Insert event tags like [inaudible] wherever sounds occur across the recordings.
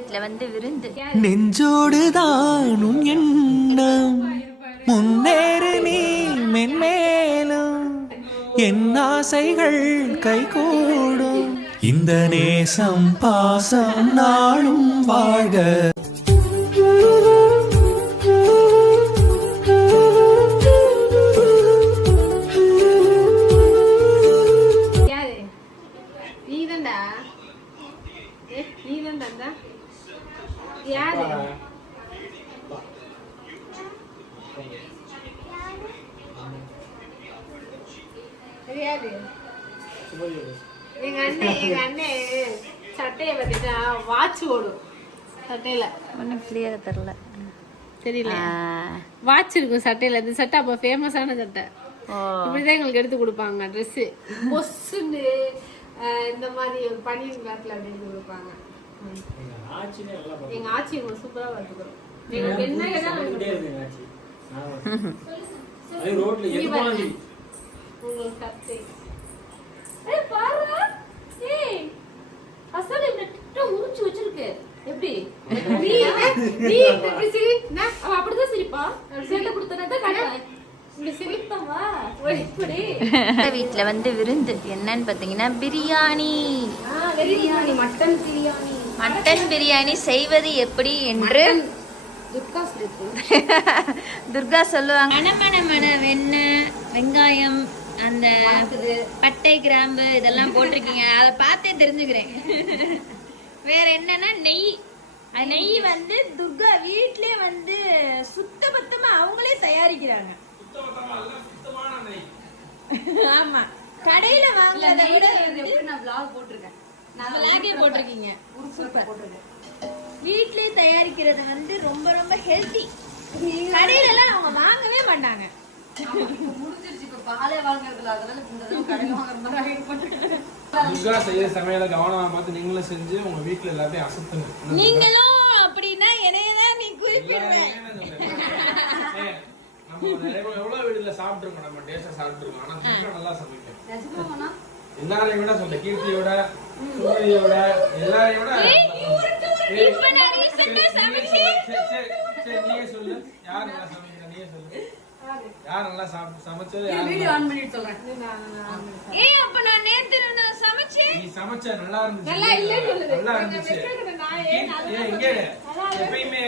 வீட்டில் வந்து விருந்து. நெஞ்சோடு தானும் எண்ணம். முன்னேறு நீ மென்மேலும். என் ஆசைகள் கைகூடும். இந்த நேசம் பாசம் நாளும் வாழ்க. ஏ நீதான்டா இந்தா. யாரு? எங்க அண்ணன் எங்க அண்ணன் சட்டையை பத்திட்டா வாட்ச் ஓடும். சட்டையில. ஒன்றும் கிளியராக தெரில தெரியல. வாட்ச் இருக்கும் சட்டையில. இந்த சட்டை அப்போ ஃபேமஸான சட்டை. இப்படிதான் எங்களுக்கு எடுத்து கொடுப்பாங்க ட்ரெஸ்ஸு பொஸ்ஸுன்னு இந்த மாதிரி ஒரு பனியன் கிளாத்ல அப்படி எடுத்து கொடுப்பாங்க. எங்க ஆச்சி எங்க சூப்பரா பார்த்துக்கிறோம் எங்களுக்கு [laughs] என்ன கேட்டாலும் உங்களுக்கு சட்டை ஏய் பாரு. ஏய் அசல் இந்த டிட்ட உரிச்சு வச்சிருக்கு. எப்படி? [laughs] நீ நீ இப்படி சிரி என்ன? அவ அப்படிதான் சிரிப்பா. சேட்டை கொடுத்தனா தான் காட்டுவேன் வீட்டில் வந்து விருந்து என்னன்னு பார்த்தீங்கன்னா பிரியாணி. பிரியாணி மட்டன் பிரியாணி. மட்டன் பிரியாணி செய்வது எப்படி என்று? துர்கா சொல்லுவாங்க. மணமண மண வெண்ணெய் வெங்காயம் அந்த பட்டை கிராம்பு இதெல்லாம் போட்டிருக்கீங்க. அதை பார்த்தே தெரிஞ்சுக்கிறேன். வேற என்னன்னா நெய். நெய் வந்து துர்கா வீட்லயே வந்து சுத்த பத்தமா அவங்களே தயாரிக்கிறாங்க. ஆமா. கடையில வாங்குறத விட நான் vlog போட்டிருக்கேன். Vlog-ஏ போட்டிருக்கீங்க. சூப்பர். வீட்லயே தயாரிக்கிறது வந்து ரொம்ப ரொம்ப ஹெல்தி கடையில எல்லாம் அவங்க வாங்கவே மாட்டாங்க. முடிஞ்சிருச்சு. இப்ப பாலே வாங்குறதுல அதனால இந்த தடவை கடையில வாங்குற மாதிரி ஆகிட்டு துர்கா செய்யற சமையல கவனமா பார்த்து நீங்களும் செஞ்சு உங்க வீட்டுல எல்லாத்தையும் அசத்துங்க. [laughs] நீங்களும் அப்படின்னா என்னைய தான் நீ குறிப்பிடுவேன் நம்ம எவ்வளவு வீடுல சாப்பிட்டுருக்கோம். நம்ம டேஸ்டா சாப்பிட்டுருக்கோம். ஆனா துர்கா நல்லா சமைக்கும் நிஜமாவா எல்லாரையும் விட சொல்ல கீர்த்தியோட சுமதியோட எல்லாரையும் விட நீயே சொல்லு. யார் நல்லா சமைக்கிற? நீயே சொல்லு. யார் நல்லா சமைச்சது வீடியோ ஆன் பண்ணிட்டு சொல்றேன். ஏய் அப்ப நான் நேத்து நான் சமைச்சேன் நீ சமைச்ச நல்லா இருந்துச்சு. நல்லா இல்லைன்னு சொல்லுது. நல்லா இருந்துச்சு. எப்பயுமே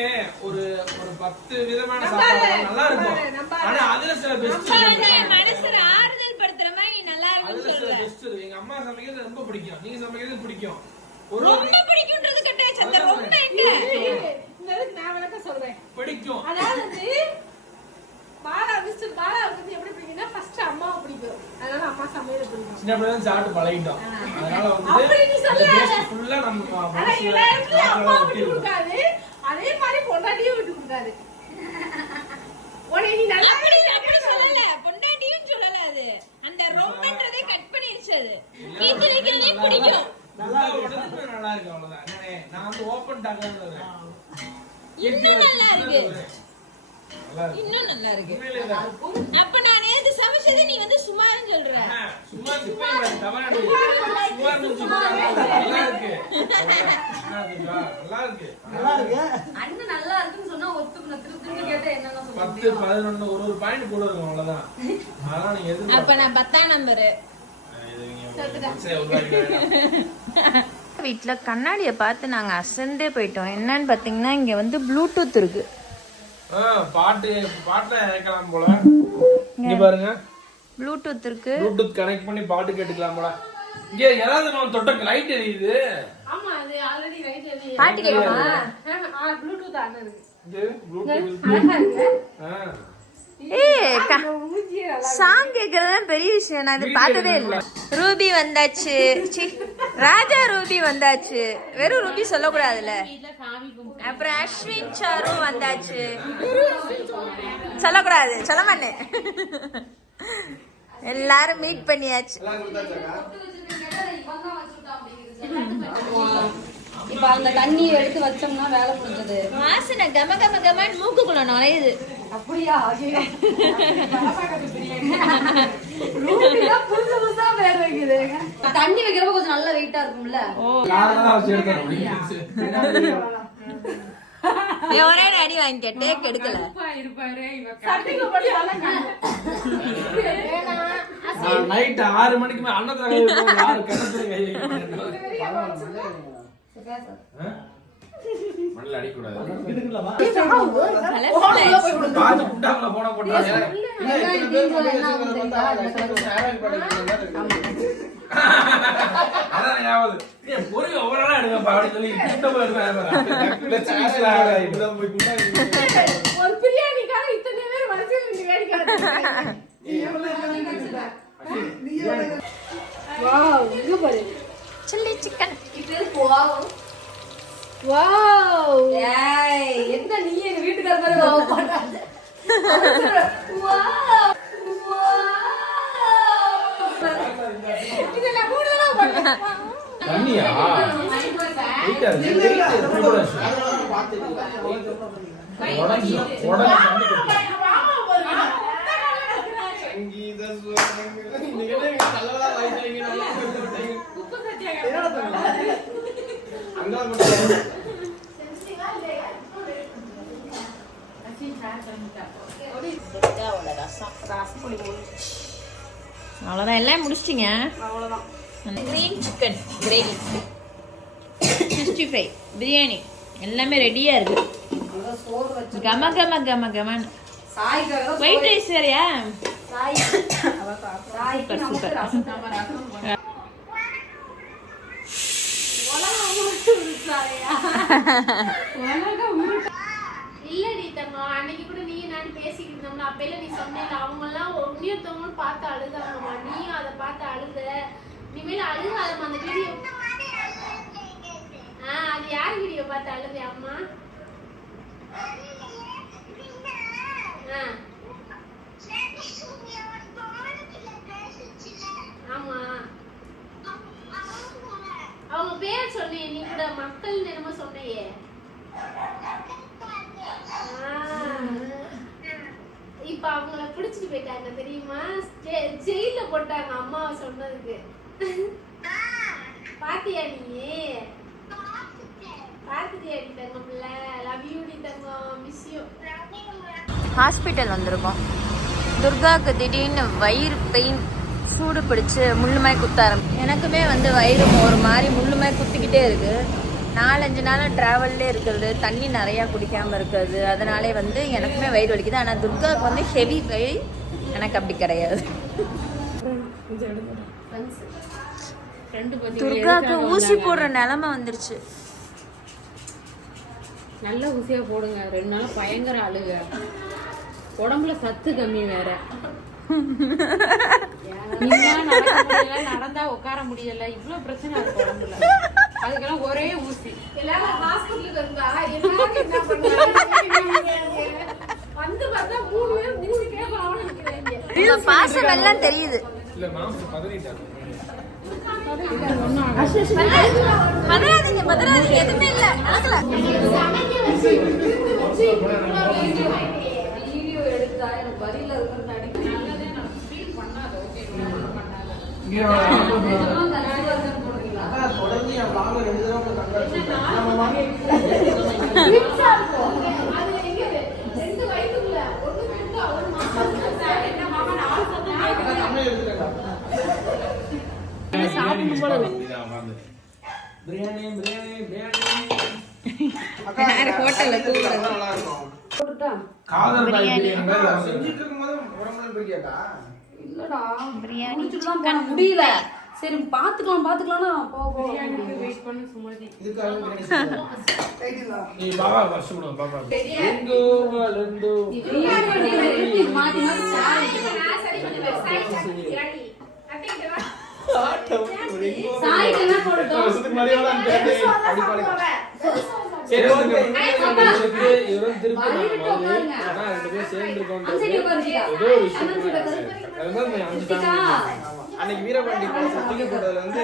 ஒரு ஒரு பத்து விதமான சாப்பாடு நல்லா இருக்கும். ஆனா அதுல சில பெஸ்ட் மனசுல ஆறுதல் படுத்துற மாதிரி நீ நல்லா இருக்குன்னு அதுல சில சொல்லுவேன் பெஸ்ட் எங்க அம்மா சமைக்கிறது ரொம்ப பிடிக்கும். நீங்க சமைக்கிறது பிடிக்கும். ஒரு ஒரு ரொம்ப பிடிக்கும்ன்றது கட்டாச்சு அந்த ரொம்ப எங்க இந்த இதுக்கு நான் விளக்கம் சொல்றேன். பிடிக்கும். அதாவது வந்து பாலா மிஸ்டர் பாலா வந்து எப்படி பிடிக்கும்னா ஃபர்ஸ்ட் அம்மாவை பிடிக்கும். அதனால அம்மா சமையல பிடிக்கும். சின்ன பிள்ளை தான் சாப்பிட்டு பழகிட்டோம். அதனால அப்படி நீ வந்து சொல்லாத. டேஸ்ட் ஃபுல்லா நம்ம ஆனா மனசுல எல்லா இடத்துலயும் அம்மா நாக்குல விட்டு ஒட்டி இருக்கும். கொடுக்காது. அதே மாதிரி பொண்டாட்டியும் விட்டு கொடுக்காது. உனக்கு நீ நல்லா அப்படி அப்படி சொல்லல பொண்டாட்டியும் சொல்லல அது அந்த ரொம்பன்றதே கட் பண்ணிருச்சு வைக்கிறதே பிடிக்கும் நல்லா உடம்புக்கு நல்லா இருக்கு அவ்வளவுதான் நான் வந்து ஓபன் டாக்டர் இன்னும் நல்லா இருக்கு நல்லா இருக்கு இன்னும் நல்லா இருக்கு. அப்ப நான் நேத்து சமைச்சது நீ வந்து சுமாருன்னு சொல்ற இருந்துச்சு, நல்லா இருக்கு. நல்லா இருக்கு. நல்லா இருக்கு. அண்ணன் நல்லா இருக்குன்னு சொன்னா ஒத்துக்கணும் திருப்பி கேட்டா என்னென்ன சொல்ல பத்து பதினொன்னு ஒரு ஒரு பாயிண்ட் கூட இருக்கும் அவ்வளவுதான் அதெல்லாம் நீங்க எதிர்பார்க்க அப்ப நான் பத்தாம் நம்பரு இது நீங்க புதுசா உருவாக்கி வேண்டாம். வீட்டில் கண்ணாடியை பார்த்து நாங்கள் அசந்தே போயிட்டோம். என்னன்னு பார்த்தீங்கன்னா இங்கே வந்து ப்ளூடூத் இருக்கு. பாட்டு பாட்டை இறக்கலாம் போல. இங்க பாருங்க. ப்ளூடூத் இருக்கு. ப்ளூடூத் கனெக்ட் பண்ணி பாட்டு கேட்டுக்கலாம் போல. இங்க ஏதாவது நம்ம தொட்ட லைட் எரியுது. ஆமா அது ஆல்ரெடி ரைட்ல பாட்டு கேட்குமா ப்ளூடூத் ஆன் இருக்கு இங்க ப்ளூடூத் அழகா இருக்கு. சாங் கேட்கறது பெரிய விஷயம். நான் இது பார்த்ததே இல்லை. ரூபி வந்தாச்சு. சி, ராஜா ரூபி வந்தாச்சு. வெறும் ரூபி சொல்லக்கூடாதுல்ல. அப்புறம் அஸ்வின் சாரும் வந்தாச்சு. சொல்லக்கூடாது. சொல்ல மாட்டேன். எல்லாரும் மீட் பண்ணியாச்சு. இப்ப அந்த தண்ணியை எடுத்து வச்சோம்னா வேலை முடிஞ்சது வாசனை கம கம கமன்னு மூக்குக்குள்ள நுழையுது. அப்படியா? புதுசு புதுசா பேர் வைக்குது தண்ணி வைக்கிறப்ப கொஞ்சம் நல்லா வெயிட்டா இருக்கும்ல? காரணம் தான் வச்சு எடுக்கணும் [laughs] ஏய், ஒரே அடி வாங்கிக்க. டேக் எடுக்கல. நைட் ஆறு மணிக்கு மேல மண்ணுல பொறுங்க, ஒரு பிரியாணிக்காக இத்தனை பேர் வேடிக்கை பாரு. Chilli chicken. வாவ். வாவ் ஏய் என்ன நீ எங்க வீட்டுக்கார மாதிரி வாவ் பண்ணாத வாவ் இதெல்லாம் மூணு தடவை பண்ணேன் தண்ணியா? வெயிட்டா இருக்கு, வெயிட் எப்படி கூட இருக்கு? உடஞ்சு, உடஞ்சு அவ்வளோதான் எல்லாம் முடிச்சிட்டிங்க? அவ்வளவுதான். Green chicken gravy sixty five biryani எல்லாமே ரெடியாக இருக்கு. சோறு வச்சு கம கம கம கமன் ஒயிட் ரைஸ் வேறையா? Super, super. இல்லடி தங்கம் அன்னைக்கு நான் இருந்தோம்ல நீ சொன்னேன் அவங்க எல்லாம் ஒன்னியத்தவங்களும் பார்த்து அழுதாங்கம்மா. நீயும் அதை பார்த்து அழுத. இனிமேல் அழுகாதம்மா அந்த வீடியோ ஆ அது யார் வீடியோ பார்த்து அழுதே அம்மா? ஆ ஆமா அவங்க பேர் சொன்னேன் நீ கூட மக்கள் என்னமோ சொன்னையே ஆ. இப்ப அவங்கள பிடிச்சிட்டு போயிட்டாங்க தெரியுமா ஜெ- ஜெயில்ல அம்மாவை சொன்னதுக்கு. பாத்தியா நீ? பாத்துட்டியா நீ தங்கம் லவ் யூ நீ தங்கம். மிஸ் யூ ஹாஸ்பிட்டல் வந்திருக்கோம். துர்காவுக்கு திடீர்னு வயிறு பெயின் சூடு பிடிச்சி முள்ளுமாய் குத்த ஆரம்பி எனக்குமே வந்து வயிறு ஒரு மாதிரி முள்ளுமாய் குத்திக்கிட்டே இருக்கு. நாலஞ்சு நாளாக ட்ராவல்லே இருக்கிறது. தண்ணி நிறையா குடிக்காமல் இருக்கிறது. அதனாலே வந்து எனக்குமே வயிறு வலிக்குது. ஆனால் துர்காவுக்கு வந்து ஹெவி வயிறு எனக்கு அப்படி கிடையாது. துர்காவுக்கு ஊசி போடுற நிலமை வந்துருச்சு. நல்ல ஊசியா போடுங்க. ரெண்டு நாள் பயங்கர அழுக. உடம்புல சத்து கம்மி வேற. நடந்தா உட்கார முடியல. இவ்வளவு பிரச்சனை இருக்கு உடம்புல. அதுக்கெல்லாம் ஒரே ஊசி. எல்லாரும் ஹாஸ்பிட்டலுக்கு இருந்தா எல்லாரும் என்ன பண்ணாங்க வந்து பார்த்தா மூணு பேர் மூணு எல்லாம் தெரியுது. இல்ல மாம்சம் பதறிட்டாங்க பதறாதீங்க பதறாதீங்க எதுவுமே இல்ல நடக்கல வீடியோ எடுத்தா எனக்கு வரியில இருக்கிறது அடிக்கடி இங்க தொடர்ந்து என் ல ரெண்டு தடவை தங்க அது எங்க ரெண்டு வயதுக்குள்ள ஒண்ணு ரெண்டு ஒரு மாசம் என்ன மாமா நாலு சத்தம் தமிழ் எடுத்துட்டேன் பிரியாணி பிரியாணி பிரியாணி ஹோட்டல்ல இல்லடா. முடியல. சரி பாத்துக்கலாம் பாத்துக்கலாம்னா போ போ. வெயிட் பண்ணு சுமதி. இதுக்காக பிரியாணி செய்யலாம். நீ பாபா வருஷம் கொடுங்க பாபா. ரெண்டு ரெண்டு மாத்தி மாத்தி சாரி அன்னைக்கு வீரபாண்டி தூக்கி போட்டதுல வந்து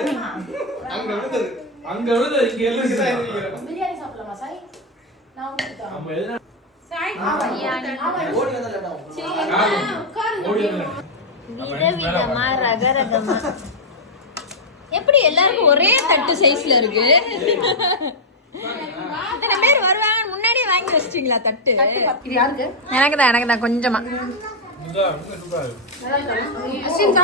அங்க விழுந்தது அங்க விழுது இங்க எழுதுதான் பிரியாணி சாப்பிடலாமா சாய். நான் ஓடி வந்தா லேட் ஆகும் உட்காருங்க. ஓடி வந்தா விதவிதமா ரகரகமா. எப்படி எல்லாருக்கும் ஒரே தட்டு சைஸ்ல இருக்கு? இத்தனை பேர் வருவாங்க முன்னாடியே வாங்கி வச்சிட்டீங்களா தட்டு? எனக்கு தான் எனக்கு தான் கொஞ்சமா. அஸ்வின்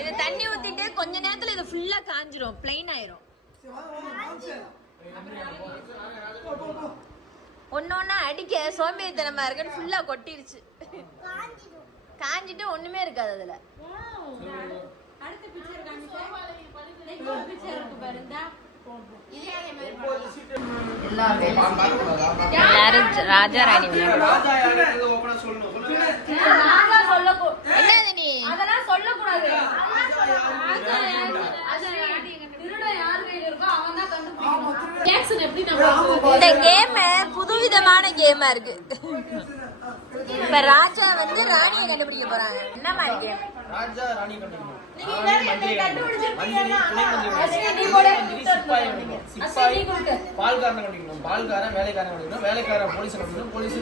இது தண்ணி ஊத்திட்டு கொஞ்ச நேரத்துல இது ஃபுல்லா காஞ்சிரும் பிளைன் ஆயிரும். ஒன்னொன்னா அடிக்க சோம்பேறித்தனமா இருக்குன்னு ஃபுல்லா கொட்டிருச்சு. காஞ்சிட்டு ஒண்ணுமே இருக்காது அதுல. அடுத்த பிக்சர் காமிச்சா இன்னொரு பிக்சர் இருக்கு பாரு. இந்தா. எல்லாரும் ராஜா ராணி நீ? அதெல்லாம் சொல்லக்கூடாது திருடன் யார் கையில இருக்கோ அவன் தான் கண்டுபிடிக்கணும் ரியாக்ஷன் எப்படி நம்ம இந்த கேம் புதுவிதமான கேமா இருக்கு. இப்ப ராஜா வந்து ராணியை கண்டுபிடிக்க போறாங்க. என்ன மாதிரி கேம் ராஜா ராணி பால்காரனை கண்டுபிடிக்கணும். பால்காரன் வேலைக்காரன் கண்டுபிடிக்கணும். வேலைக்காரன் போலீஸை கண்டுபிடிக்கணும். போலீஸ்.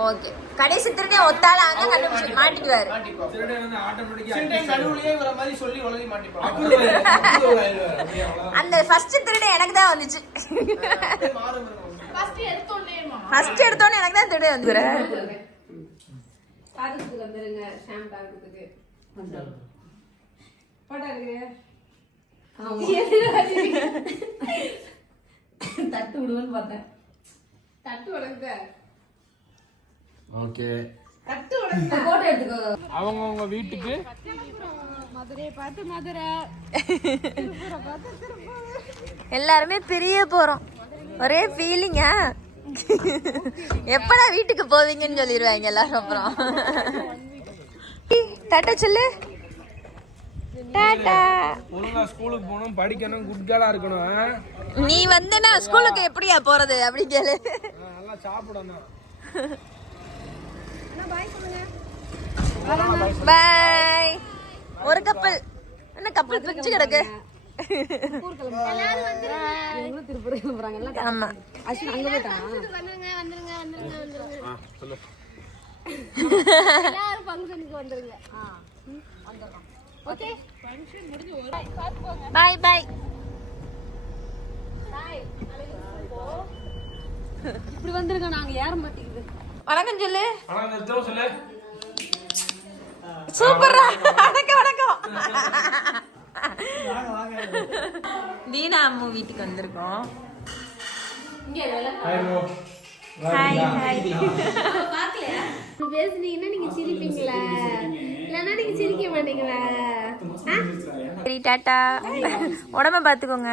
ஓகே. கடைசி திருடே ஒத்தால வந்து கண்டுபிடிச்சு மாட்டிக்குவாரு. திருடன் திருடன். அந்த ஃபர்ஸ்ட் திருட எனக்கு தான் வந்துச்சு. [laughs] ஃபர்ஸ்ட் எடுத்தோடனே எனக்கு தான் திருட வந்துரு தட்டு விடுவேன்னு பார்த்தேன். தட்டு உடங்குத ஓகே. எடுத்துக்கோ. அவங்கவங்க வீட்டுக்கு? மதுரையை பார்த்து மதுரை. எல்லாருமே பிரிய போறோம். ஒரே ஃபீலிங்கா எப்படா வீட்டுக்கு போவீங்கன்னு சொல்லிடுவாங்க எல்லாரும் அப்புறம். டாட்டா சொல்லு. ஒழுங்கா ஸ்கூலுக்கு போகணும் படிக்கணும் குட் கேர்லா இருக்கணும்? நீ வந்தனா ஸ்கூலுக்கு எப்படியா போறது அப்படி கேளு. நல்லா சாப்பிடணும். பாய். ஒரு கப்பல். என்ன கப்பல் பிரிச்சு கிடக்கு? ஆமா. பாய் பாய். இப்படி வந்துருங்க நாங்க ஏற மாட்டேங்குது. வணக்கம் சொல்லு. திரும்ப சொல்லு. சூப்பரா வணக்கம் வணக்கம். தீனா அம்மு வீட்டுக்கு வந்திருக்கோம். ஹாய் ஹாய் ஹாய் பேசுனீங்கன்னா நீங்க சிரிப்பீங்களா? இல்லைன்னா நீங்க சிரிக்க மாட்டீங்களா? சரி டாட்டா. உடம்ப பாத்துக்கோங்க.